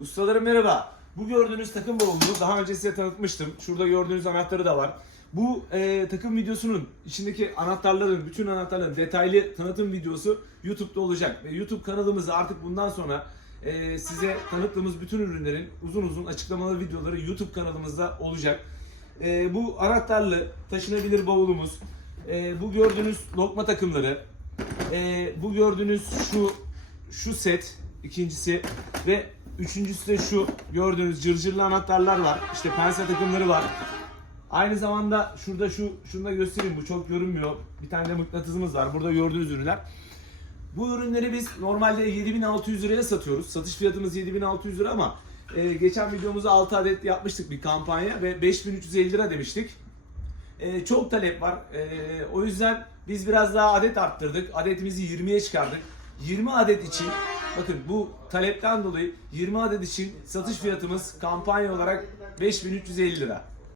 Ustalarım merhaba. Bu gördüğünüz takım bavulunu daha önce size tanıtmıştım. Şurada gördüğünüz anahtarı da var. Bu e, takım videosunun içindeki anahtarların, bütün anahtarların detaylı tanıtım videosu YouTube'da olacak. Ve YouTube kanalımızda artık bundan sonra e, size tanıttığımız bütün ürünlerin uzun uzun açıklamalı videoları YouTube kanalımızda olacak. E, bu anahtarlı taşınabilir bavulumuz, e, bu gördüğünüz lokma takımları, e, bu gördüğünüz şu şu set ikincisi ve üçüncüsü de şu gördüğünüz cırcırlı anahtarlar var. İşte pense takımları var. Aynı zamanda şurada şu şunu da göstereyim bu çok görünmüyor. Bir tane de mıknatısımız var. Burada gördüğünüz ürünler. Bu ürünleri biz normalde 7600 liraya satıyoruz. Satış fiyatımız 7600 lira ama e, geçen videomuzda 6 adet yapmıştık bir kampanya ve 5350 lira demiştik. E, çok talep var. E, o yüzden biz biraz daha adet arttırdık. Adetimizi 20'ye çıkardık. 20 adet için bakın bu talepten dolayı 20 adet için satış fiyatımız kampanya olarak 5350 lira.